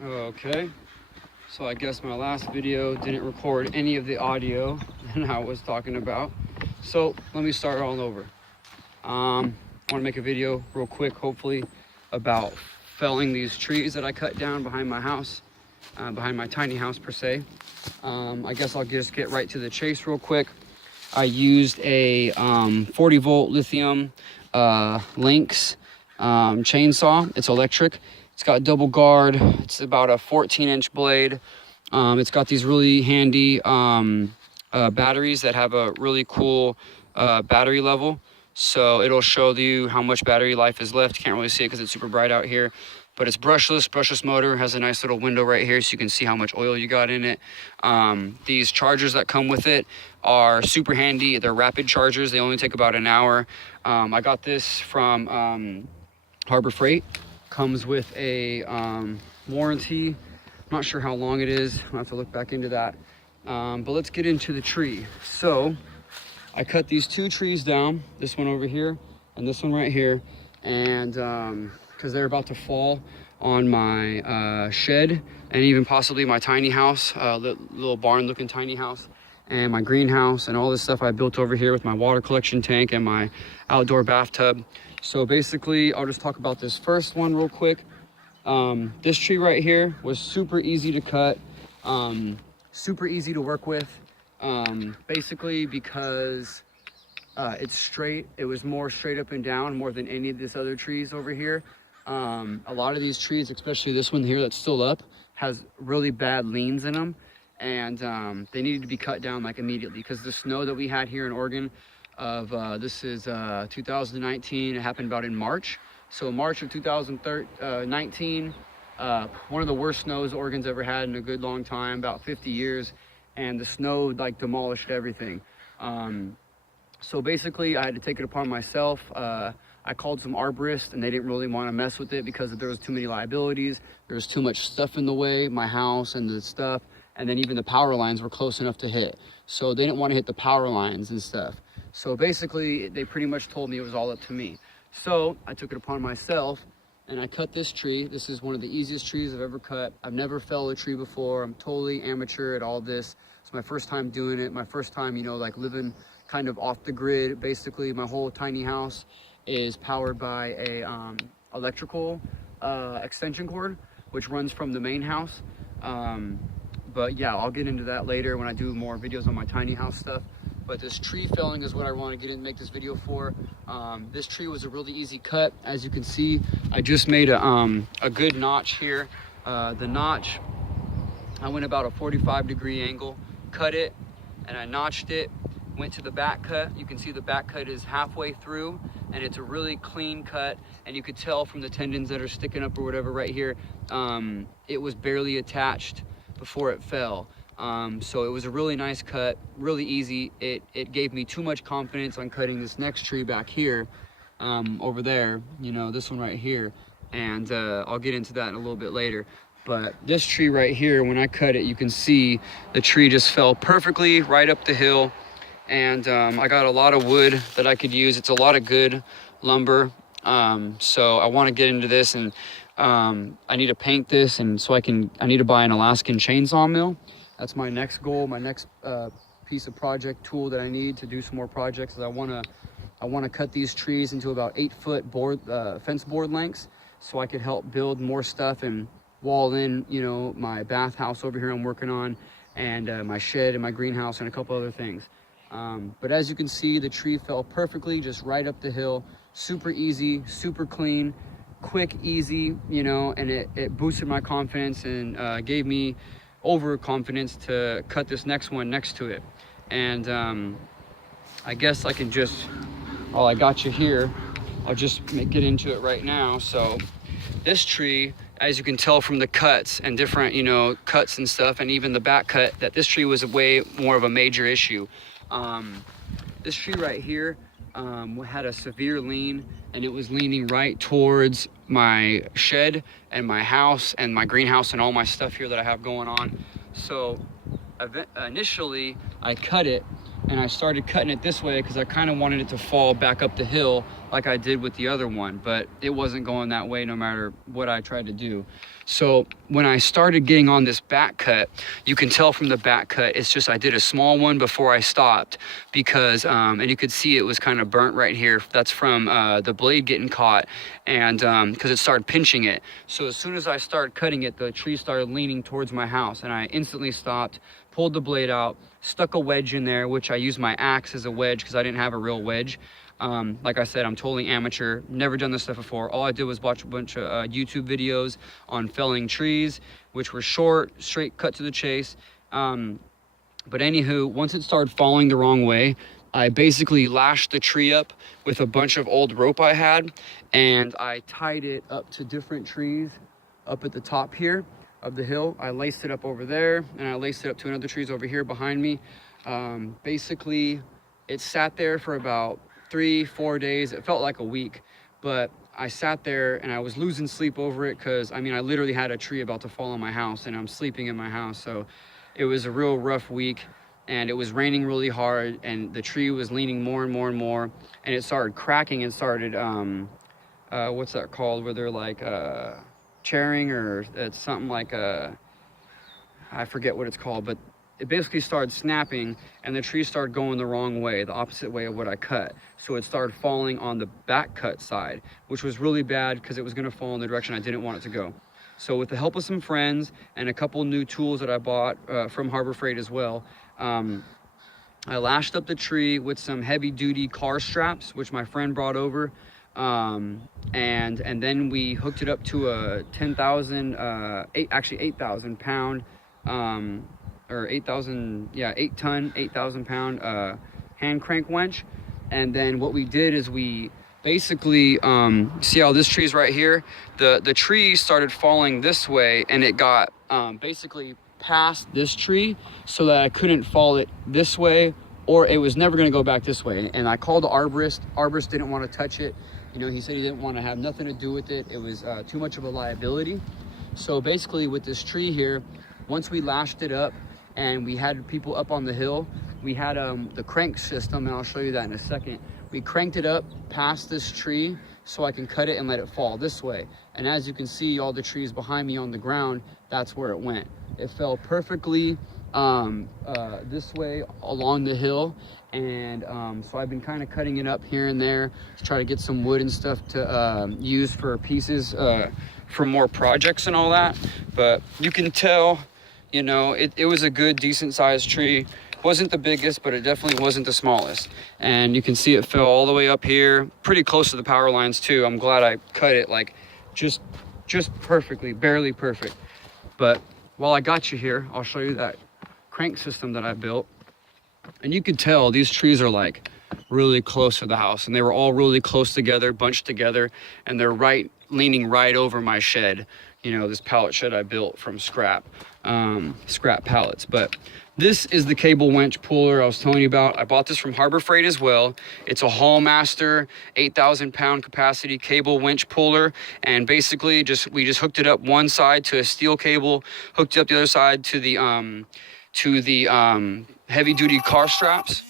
Okay, so I guess my last video didn't record any of the audio that I was talking about. So let me start all over. I want to make a video real quick, hopefully, about felling these trees that I cut down behind my house, behind my tiny house per se. I guess I'll just get right to the chase real quick. I used a 40 volt lithium Lynx chainsaw. It's electric. It's got double guard. It's about a 14-inch blade. It's got these really handy batteries that have a really cool battery level. So it'll show you how much battery life is left. You can't really see it because it's super bright out here. But it's brushless motor, has a nice little window right here so you can see how much oil you got in it. These chargers that come with it are super handy. They're rapid chargers. They only take about an hour. I got this from Harbor Freight. Comes with a warranty. I'm not sure how long it is. I'll have to look back into that. But let's get into the tree. So I cut these two trees down, this one over here and this one right here, and because they're about to fall on my shed and even possibly my tiny house, little barn looking tiny house, and my greenhouse and all this stuff I built over here with my water collection tank and my outdoor bathtub. So basically, I'll just talk about this first one real quick. This tree right here was super easy to cut, super easy to work with, basically because it's straight. It was more straight up and down more than any of these other trees over here. A lot of these trees, especially this one here that's still up, has really bad leans in them, and they needed to be cut down like immediately because the snow that we had here in Oregon this is 2019. It happened about in March. So March of 2019, one of the worst snows Oregon's ever had in a good long time, about 50 years, and the snow like demolished everything. So basically I had to take it upon myself. I called some arborists and they didn't really want to mess with it because there was too many liabilities. There was too much stuff in the way, my house and the stuff, and then even the power lines were close enough to hit. So they didn't want to hit the power lines and stuff. So basically, they pretty much told me it was all up to me. So I took it upon myself and I cut this tree. This is one of the easiest trees I've ever cut. I've never felled a tree before. I'm totally amateur at all this. It's my first time doing it. My first time, you know, like living kind of off the grid. Basically, my whole tiny house is powered by a electrical extension cord, which runs from the main house. But yeah, I'll get into that later when I do more videos on my tiny house stuff. But this tree felling is what I want to get in and make this video for. This tree was a really easy cut. As you can see, I just made a good notch here. The notch, I went about a 45-degree angle, cut it, and I notched it, went to the back cut. You can see the back cut is halfway through, and it's a really clean cut, and you could tell from the tendons that are sticking up or whatever right here, it was barely attached before it fell. So it was a really nice cut, really easy. It gave me too much confidence on cutting this next tree back here, over there, you know, this one right here. And I'll get into that in a little bit later. But this tree right here, when I cut it, you can see the tree just fell perfectly right up the hill. And I got a lot of wood that I could use. It's a lot of good lumber. So I want to get into this, and I need to paint this, and so I need to buy an Alaskan chainsaw mill. That's my next goal, my next piece of project tool that I need to do some more projects. Is I want to cut these trees into about 8-foot board fence board lengths, so I could help build more stuff and wall in, you know, my bathhouse over here I'm working on, and my shed and my greenhouse and a couple other things. But as you can see, the tree fell perfectly, just right up the hill. Super easy, super clean, quick, easy, you know, and it boosted my confidence and gave me overconfidence to cut this next one next to it. And I guess I can just, while I got you here, I'll just get into it right now. So this tree, as you can tell from the cuts and different, you know, cuts and stuff, and even the back cut, that this tree was way more of a major issue. This tree right here had a severe lean, and it was leaning right towards my shed and my house and my greenhouse and all my stuff here that I have going on. So initially I cut it, and I started cutting it this way because I kind of wanted it to fall back up the hill like I did with the other one, but it wasn't going that way no matter what I tried to do. So when I started getting on this back cut, you can tell from the back cut, it's just, I did a small one before I stopped because, and you could see it was kind of burnt right here. That's from the blade getting caught, and because it started pinching it. So as soon as I started cutting it, the tree started leaning towards my house, and I instantly stopped, pulled the blade out, stuck a wedge in there, which I used my axe as a wedge because I didn't have a real wedge. Like I said, I'm totally amateur, never done this stuff before. All I did was watch a bunch of YouTube videos on felling trees, which were short, straight cut to the chase. But anywho, once it started falling the wrong way, I basically lashed the tree up with a bunch of old rope I had, and I tied it up to different trees up at the top here of the hill. I laced it up over there, and I laced it up to another trees over here behind me. Basically, it sat there for about 3-4 days. It felt like a week, but I sat there and I was losing sleep over it because I literally had a tree about to fall on my house, and I'm sleeping in my house. So it was a real rough week, and it was raining really hard, and the tree was leaning more and more and more, and it started cracking and started what's that called, where they're like chairing, or it's something like I forget what it's called, but it basically started snapping, and the tree started going the wrong way, the opposite way of what I cut. So it started falling on the back cut side, which was really bad because it was gonna fall in the direction I didn't want it to go. So with the help of some friends and a couple new tools that I bought from Harbor Freight as well, I lashed up the tree with some heavy duty car straps, which my friend brought over. And then we hooked it up to a 8,000 pound, or 8,000, yeah, 8,000 pound hand crank winch. And then what we did is we basically, see how this tree is right here? The tree started falling this way, and it got basically past this tree so that I couldn't fall it this way, or it was never gonna go back this way. And I called the arborist. Arborist didn't want to touch it. You know, he said he didn't want to have nothing to do with it. It was too much of a liability. So basically with this tree here, once we lashed it up and we had people up on the hill, we had the crank system, and I'll show you that in a second. We cranked it up past this tree so I can cut it and let it fall this way. And as you can see, all the trees behind me on the ground, that's where it went. It fell perfectly this way along the hill. And so I've been kind of cutting it up here and there to try to get some wood and stuff to use for pieces for more projects and all that. But you can tell, you know, it was a good, decent sized tree. Wasn't the biggest, but it definitely wasn't the smallest. And you can see it fell all the way up here, pretty close to the power lines too. I'm glad I cut it like just perfectly, barely perfect. But while I got you here, I'll show you that crank system that I built. And you can tell these trees are like really close to the house, and they were all really close together, bunched together, and they're leaning right over my shed. You know, this pallet shed I built from scrap pallets. But this is the cable winch puller I was telling you about. I bought this from Harbor Freight as well. It's a Hallmaster 8,000 pound capacity cable winch puller, and basically we just hooked it up one side to a steel cable, hooked it up the other side to the heavy duty car straps.